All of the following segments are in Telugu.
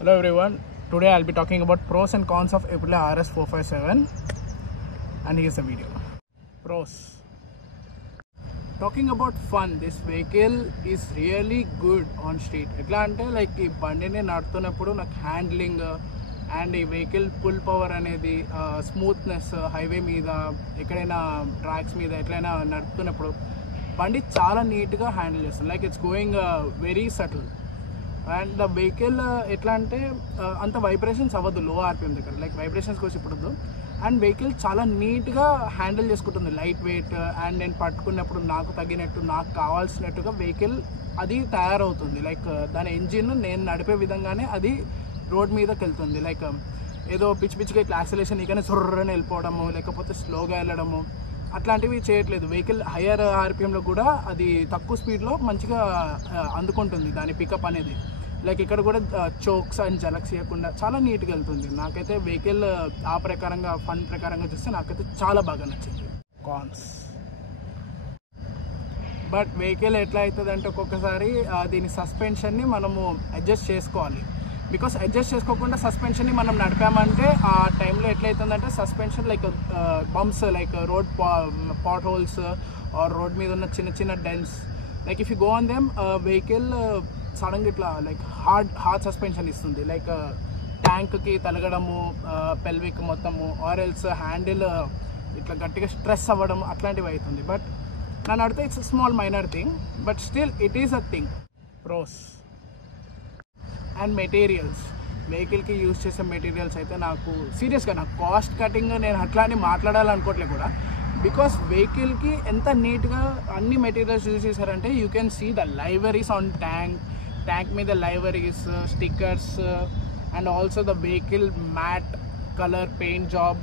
Hello everyone, today I'll be talking about pros and cons of Aprilia RS 457 and here's the video. Pros. Talking about fun, this vehicle is really good on street. Etla ante like ee bandini nadutunappudu nak handling and ee vehicle pull power anedi smoothness highway meeda ekkadaina tracks meeda etlaina nadutunappudu bandi chaala neat ga handle chestundi, like it's going very subtle. And the vehicle ఎట్లా అంటే అంత వైబ్రేషన్స్ అవ్వదు లో ఆర్పిఎం దగ్గర, లైక్ వైబ్రేషన్స్ కోసం ఇప్పుడు. అండ్ వెహికల్ చాలా నీట్గా హ్యాండిల్ చేసుకుంటుంది, లైట్ వెయిట్. అండ్ నేను పట్టుకున్నప్పుడు నాకు తగినట్టు నాకు కావాల్సినట్టుగా వెహికల్ అది తయారవుతుంది. లైక్ దాని ఇంజిన్ నేను నడిపే విధంగానే అది రోడ్ మీదకి వెళ్తుంది. లైక్ ఏదో పిచ్చి పిచ్చిగా యాక్సిలేషన్ ఇకనే సొర్రని వెళ్ళిపోవడము, లేకపోతే స్లోగా వెళ్ళడము అట్లాంటివి చేయట్లేదు. వెహికల్ హయ్యర్ ఆర్పిఎంలో కూడా అది తక్కువ స్పీడ్లో మంచిగా అందుకుంటుంది దాని పికప్ అనేది. లైక్ ఇక్కడ కూడా చోక్స్ అండ్ జలక్స్ చేయకుండా చాలా నీట్గా వెళ్తుంది. నాకైతే వెహికల్ ఆ ప్రకారంగా ఫన్ ప్రకారంగా చూస్తే నాకైతే చాలా బాగా నచ్చింది. కాన్స్, బట్ వెహికల్ ఎట్లా అవుతుంది అంటే ఒక్కొక్కసారి దీని సస్పెన్షన్ని మనము అడ్జస్ట్ చేసుకోవాలి. బికాస్ అడ్జస్ట్ చేసుకోకుండా సస్పెన్షన్ని మనం నడిపామంటే ఆ టైంలో ఎట్లయితుందంటే suspension like bumps, like road pot holes or road మీద ఉన్న చిన్న చిన్న dents, like if you go on them vehicle సడన్గా ఇట్లా లైక్ హార్డ్ సస్పెన్షన్ ఇస్తుంది. లైక్ ట్యాంక్కి తలగడము, పెల్విక్ మొత్తము, ఆర్ ఎల్స్ హ్యాండిల్ ఇట్లా గట్టిగా స్ట్రెస్ అవ్వడం అట్లాంటివి అవుతుంది. బట్ నన్ను అడిగితే it's small minor thing, but still it is a thing. Pros and materials, వెహికల్కి యూజ్ చేసే మెటీరియల్స్ అయితే నాకు సీరియస్గా నాకు కాస్ట్ కటింగ్ నేను అట్లా అని మాట్లాడాలనుకోవట్లేదు కూడా. బికాస్ వెహికల్కి ఎంత నీట్గా అన్ని మెటీరియల్స్ యూజ్ చేశారంటే you can see the liveries on tank మీద liveries, stickers and also the vehicle matte colour paint job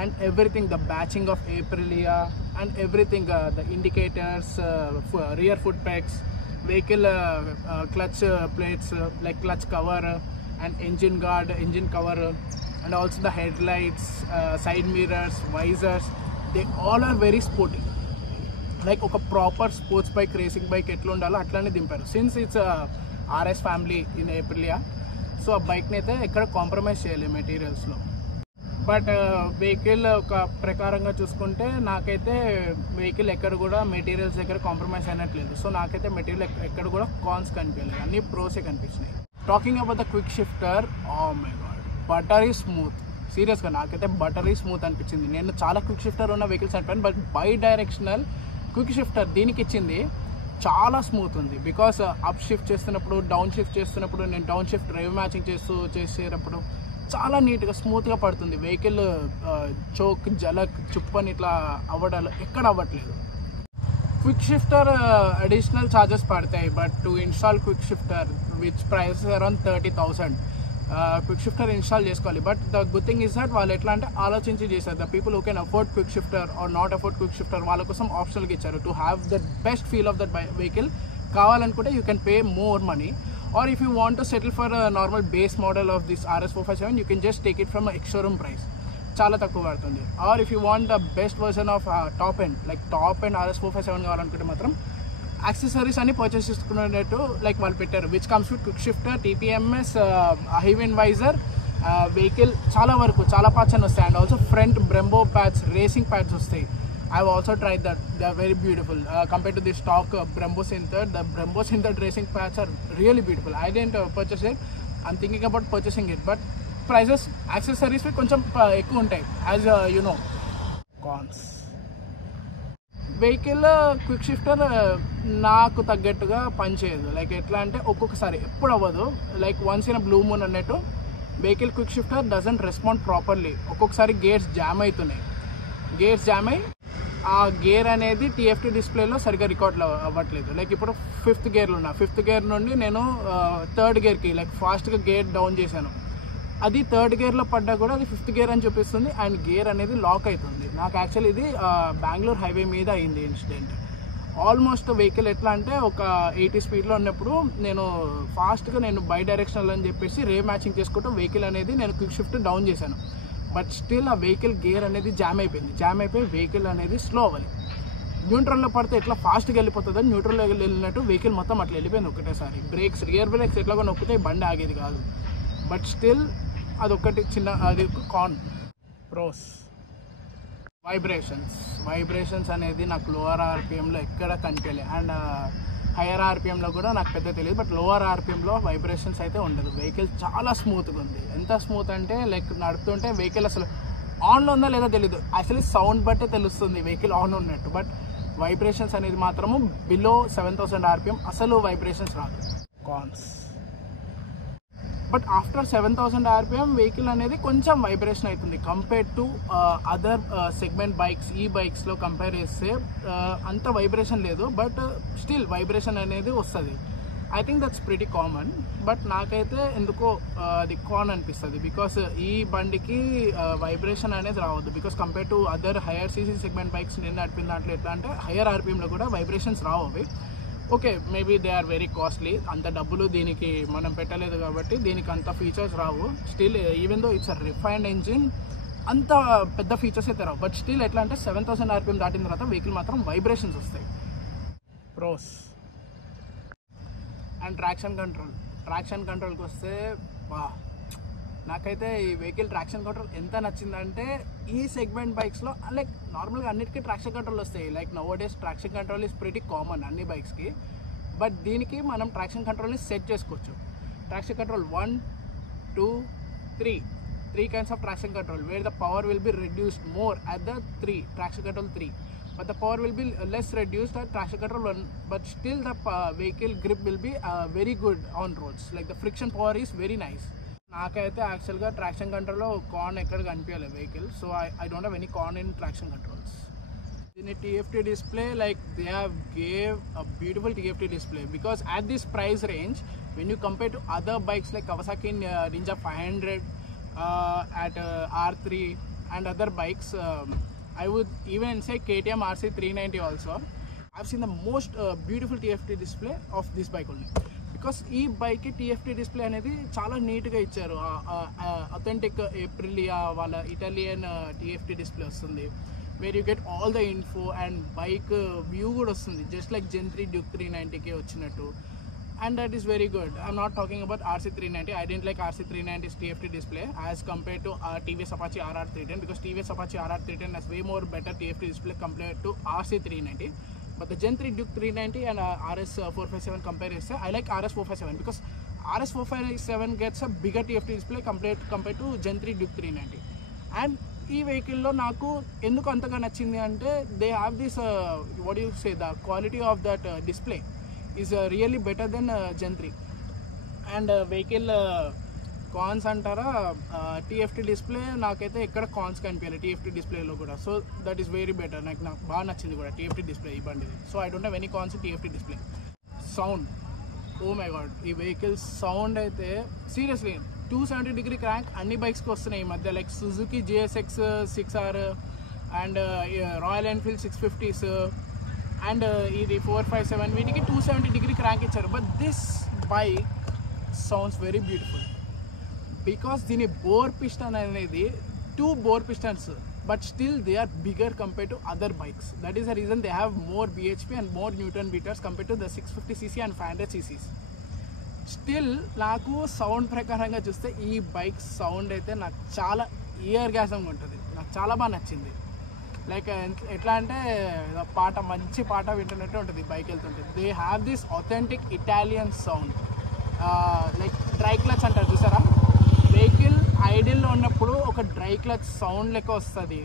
and everything, the batching of Aprilia and everything, the indicators, rear foot pegs, vehicle clutch plates, like clutch cover and engine guard, engine cover, and also the headlights, side mirrors, visors, they all are very sporty, like oka proper sports bike, racing bike etla undalo atlane దింపారు. Since it's a RS family in Aprilia, so ఆ బైక్ ని అయితే ఎక్కడ కాంప్రమైజ్ చేయలేదు మెటీరియల్స్ లో. బట్ వెహికల్ ఒక ప్రకారంగా చూసుకుంటే నాకైతే వెహికల్ ఎక్కడ కూడా మెటీరియల్స్ దగ్గర కాంప్రమైజ్ అయినట్లేదు. సో నాకైతే మెటీరియల్ ఎక్కడ కూడా కాన్స్ కనిపించలేదు, అన్ని ప్రోసే కనిపించినాయి. Talking about the quick shifter, oh my god, buttery smooth. సీరియస్గా నాకైతే బటరీ స్మూత్ అనిపించింది. నేను చాలా క్విక్ షిఫ్టర్ ఉన్న వెహికల్స్ అంటాను, but bidirectional quick shifter దీనికి ఇచ్చింది చాలా స్మూత్ ఉంది. బికాస్ అప్ షిఫ్ట్ చేస్తున్నప్పుడు, డౌన్ షిఫ్ట్ చేస్తున్నప్పుడు, నేను డౌన్ షిఫ్ట్ డ్రైవ్ మ్యాచింగ్ చేసేటప్పుడు చాలా నీట్గా స్మూత్గా పడుతుంది. వెహికల్ చోక్ జలక్ చుప్పని ఇట్లా అవ్వడాలు ఎక్కడ అవ్వట్లేదు. క్విక్ షిఫ్టర్ అడిషనల్ ఛార్జెస్ పడతాయి, but to install quick shifter which price around 30,000 quick shifter install చేసుకోవాలి. But the good thing is that వాళ్ళు ఎట్లా అంటే ఆలోచించి చేశారు. The people who can afford quick shifter or not afford quick shifter వాళ్ళ కోసం ఆప్షనల్గా ఇచ్చారు. To have the best feel of that vehicle కావాలనుకుంటే you can pay more money. Or if you want to settle for a normal base model of this RS 457, you can just take it from a ex-showroom price. చాలా తక్కువ పడుతుంది. Or if you want the best version of top end, like top end RS 457 కావాలనుకుంటే మాత్రం యాక్సెసరీస్ అన్ని పర్చేస్ చేసుకునేటట్టు లైక్ వాళ్ళు పెట్టారు, which comes with quick shifter, TPMS, high wind visor, vehicle చాలా వరకు చాలా పార్ట్స్ అని వస్తాయి. And also front Brembo pads, racing pads వస్తాయి. I've also tried that. They are very beautiful compared to the stock Brembo Synthert. The Brembo Synthert racing pads are really beautiful. I didn't purchase it. I'm thinking about purchasing it, but prices, accessories కొంచెం ఎక్కువ ఉంటాయి, as you know. Cons. Vehicle quick shifter నాకు తగ్గట్టుగా పనిచేయదు. లైక్ ఎట్లా అంటే ఒక్కొక్కసారి ఎప్పుడు అవ్వదు, like once in blue moon అన్నట్టు vehicle quick shifter doesn't respond properly. ఒక్కొక్కసారి గేర్స్ జామ్ అవుతున్నాయి, గేర్స్ జామ్ అయ్యి ఆ గేర్ అనేది TFT డిస్ప్లేలో సరిగ్గా రికార్డ్ అవ్వట్లేదు. లైక్ ఇప్పుడు 5th గేర్లో ఉన్నా, 5th గేర్ నుండి నేను 3rd గేర్కి లైక్ ఫాస్ట్గా గేర్ డౌన్ చేశాను. అది 3rd గేర్లో పడ్డా కూడా అది 5th గేర్ అని చూపిస్తుంది అండ్ గేర్ అనేది లాక్ అవుతుంది. నాకు యాక్చువల్లీ ఇది బెంగళూరు హైవే మీద అయింది ఇన్సిడెంట్. ఆల్మోస్ట్ వెహికల్ ఎట్లా అంటే ఒక 80 స్పీడ్లో ఉన్నప్పుడు నేను ఫాస్ట్గా నేను బై డైరెక్షనల్ అని చెప్పేసి రేవ్ మ్యాచింగ్ చేసుకుంటూ వెహికల్ అనేది నేను క్విక్ షిఫ్ట్ డౌన్ చేశాను. బట్ స్టిల్ ఆ వెహికల్ గేర్ అనేది జామ్ అయిపోయి వెహికల్ అనేది స్లో అవ్వాలి. న్యూట్రల్లో పడితే ఎట్లా ఫాస్ట్గా వెళ్ళిపోతుంది, న్యూట్రల్లో వెళ్ళినట్టు వెహికల్ మొత్తం అట్లా వెళ్ళిపోయింది ఒకటేసారి. బ్రేక్స్, రియర్ బ్రేక్స్ ఎట్లాగో నొక్కితే బండి ఆగేది కాదు. బట్ స్టిల్ అదొకటి చిన్న అది కాన్. ప్రోస్ వైబ్రేషన్స్ అనేది నాకు లోవర్ ఆర్పిఎంలో ఎక్కడ కనిపించలేదు, అండ్ హైయర్ ఆర్పిఎంలో కూడా నాకు పెద్ద తెలియదు. బట్ లోవర్ ఆర్పిఎంలో వైబ్రేషన్స్ అయితే ఉండదు. వెహికల్ చాలా స్మూత్గా ఉంది. ఎంత స్మూత్ అంటే లైక్ నడుపుతుంటే వెహికల్ అసలు ఆన్లో ఉందా లేదా తెలీదు. యాక్చువల్లీ సౌండ్ బట్టే తెలుస్తుంది వెహికల్ ఆన్ ఉన్నట్టు. బట్ వైబ్రేషన్స్ అనేది మాత్రము బిలో 7000 ఆర్పిఎం అసలు వైబ్రేషన్స్ రాదు. Cons, but after 7000 RPM vehicle అనేది కొంచెం వైబ్రేషన్ అవుతుంది compare to other segment bikes. ఈ బైక్స్లో కంపేర్ చేస్తే అంత వైబ్రేషన్ లేదు, బట్ స్టిల్ వైబ్రేషన్ అనేది వస్తుంది. I think that's pretty common. But నాకైతే ఎందుకో అది కాన్ అనిపిస్తుంది, బికాస్ ఈ బండికి వైబ్రేషన్ అనేది రావద్దు. Because compare to other hire CC segment bikes నేను నడిపిన దాంట్లో ఎట్లా అంటే హైయర్ ఆర్పిఎంలో కూడా వైబ్రేషన్స్ రావు. అవి okay, maybe they are very costly. అంత డబ్బులు దీనికి మనం పెట్టలేదు కాబట్టి దీనికి అంత ఫీచర్స్ రావు. Still even though it's a refined engine అంత పెద్ద ఫీచర్స్ అయితే రావు. బట్ స్టిల్ ఎట్లా అంటే 7000 ఆర్పిఎం దాటిన తర్వాత వెహికల్ మాత్రం వైబ్రేషన్స్ వస్తాయి. ప్రోస్ అండ్ ట్రాక్షన్ కంట్రోల్కి వస్తే నాకైతే ఈ వెహికల్ ట్రాక్షన్ కంట్రోల్ ఎంత నచ్చిందంటే, ఈ సెగ్మెంట్ బైక్స్లో లైక్ నార్మల్గా అన్నిటికీ ట్రాక్షన్ కంట్రోల్ వస్తాయి. Like now days traction control is pretty common అన్ని బైక్స్కి. బట్ దీనికి మనం ట్రాక్షన్ కంట్రోల్ని సెట్ చేసుకోవచ్చు. Traction control 1, 2, 3 kinds of traction control, where the power will be reduced more at the 3 traction control 3, but the power will be less reduced at traction control 1. But still the vehicle grip will be very good on roads. Like the friction power is very nice. నాకైతే యాక్చువల్గా ట్రాక్షన్ కంట్రోల్లో కాన్ ఎక్కడ కనిపించలేదు vehicle. So I don't have any con in traction controls. దీని TFT display, like they have gave a beautiful TFT display, because at this price range when you compare to other bikes like Kawasaki Ninja 500 at R3 and other bikes, I would even say KTM RC 390 also. I've seen the most beautiful TFT display of this bike only, because ఈ బైక్కి TFT డిస్ప్లే అనేది చాలా నీట్గా ఇచ్చారు. అథెంటిక్ ఏప్రిలియా వాళ్ళ ఇటాలియన్ TFT డిస్ప్లే వస్తుంది, where you get all the info and bike view కూడా వస్తుంది, జస్ట్ లైక్ Gen 3 Duke 390కి వచ్చినట్టు. And that is very good. I'm not talking about RC 390. I didn't like RC 390's TFT display as compared to TVS Apache RR 310, because TVS Apache RR 310 has way more better TFT display compared to RC 390. But the Gen 3 Duke 390 and RS 457 compare is, I like RS 457 because RS 457 gets a bigger TFT display compared to Gen 3 Duke 390. And ఈ వెహికల్లో నాకు ఎందుకు అంతగా నచ్చింది అంటే, they have this what you say, the quality of that display is really better than Gen 3. And vehicle cons అంటారా, TFT డిస్ప్లే నాకైతే ఎక్కడ కాన్స్ కనిపించాలి TFT డిస్ప్లేలో కూడా. So that is very better. నాకు బాగా నచ్చింది కూడా TFT డిస్ప్లే ఈ బండిది. So I don't have any cons TFT display. Sound, oh my god, ఈ వెహికల్ సౌండ్ అయితే సీరియస్లీ 270 క్రాంక్ అన్ని బైక్స్కి వస్తున్నాయి ఈ మధ్య, like Suzuki GSX 6R and Royal Enfield 650s and ఇది 457, వీటికి 270 క్రాంక్ ఇచ్చారు. But this bike sounds very beautiful, because దీని బోర్ పిస్టన్ అనేది 2 bore pistons, but still they are bigger compare to other bikes. That is the reason they have more BHP and more newton meters compare to the 650cc and 500cc. స్టిల్ నాకు సౌండ్ ప్రకారంగా చూస్తే ఈ బైక్ సౌండ్ అయితే నాకు చాలా ఇయర్ గ్యాసంగా ఉంటుంది. నాకు చాలా బాగా నచ్చింది. లైక్ ఎట్లా అంటే పాట, మంచి పాట వింటున్నట్టు ఉంటుంది బైక్ వెళ్తుంటే. They have this authentic Italian sound, like dry clutch అంటారు చూసారా, వెహికల్ ఐడిల్లో ఉన్నప్పుడు ఒక డ్రై క్లచ్ సౌండ్ లెక్క వస్తుంది.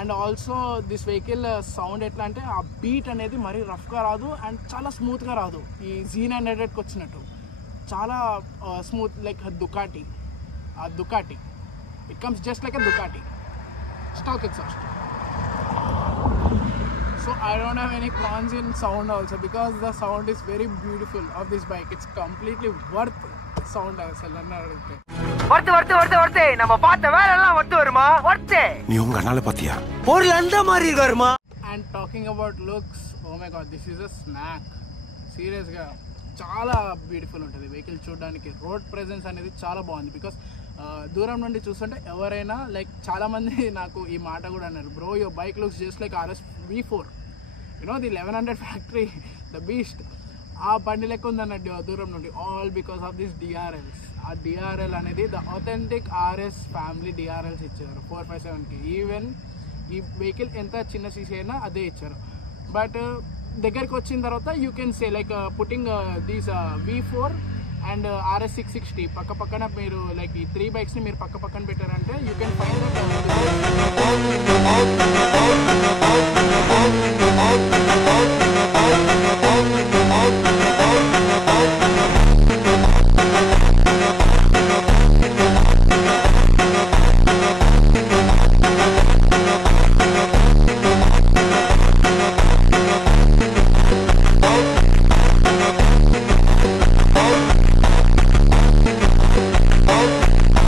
And also this vehicle sound ఎట్లా అంటే ఆ బీట్ అనేది మరీ రఫ్గా రాదు అండ్ చాలా స్మూత్గా రాదు. ఈ Z900కి వచ్చినట్టు చాలా smooth, like Ducati. It comes just like a Ducati stock exhaust. So I don't have any cons in sound also, because the sound is very beautiful of this bike. It's completely worth sound asal enna adute worth நம்ம பார்த்த வேற எல்லாம் worth வருமா worth நீ உங்க அண்ணால பாத்தியா ஒரு அந்த மாதிரி இருக்காருமா. And talking about looks, oh my god, this is a snack. Serious గా చాలా బ్యూటిఫుల్ ఉంటుంది వెహికల్ చూడడానికి. రోడ్ ప్రెజెన్స్ అనేది చాలా బాగుంది, బికాస్ దూరం నుండి చూస్తుంటే ఎవరైనా లైక్ చాలామంది నాకు ఈ మాట కూడా అన్నారు, bro your bike looks just like RS V4, the 1100 factory, the beast. ఆ బండి లెక్క ఉందన్నట్టు దూరం నుండి, all because of this DRLs. ఆ డిఆర్ఎల్ అనేది the authentic RS family DRLs ఇచ్చారు 457కి. ఈవెన్ ఈ వెహికల్ ఎంత చిన్న సీసీ అయినా అదే ఇచ్చారు. బట్ దగ్గరికి వచ్చిన తర్వాత you can say like putting these V4 and RS 660 పక్క పక్కన మీరు లైక్ ఈ 3 బైక్స్ని మీరు పక్క పక్కన పెట్టారంటే యూ కెన్ ఫైండ్ దట్